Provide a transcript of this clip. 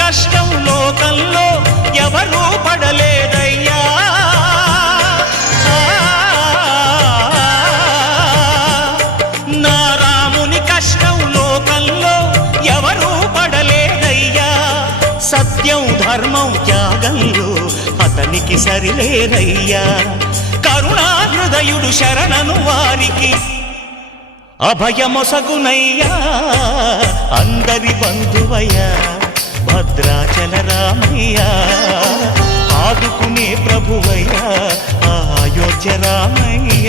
కష్టం లోకంలో ఎవరూ పడలేదయ్యా. నా రాముని కష్టం లోకంలో ఎవరూ పడలేదయ్యా. సత్యం ధర్మం త్యాగంలో అతనికి సరిలేరయ్యా. కరుణా హృదయుడు శరణను వారికి అభయమొసగునయ్యా. అందరి బంధువయ్యా భద్రాచల రామయ్య, ఆదుకునే ప్రభువయ్యా అయోధ్య రామయ్య.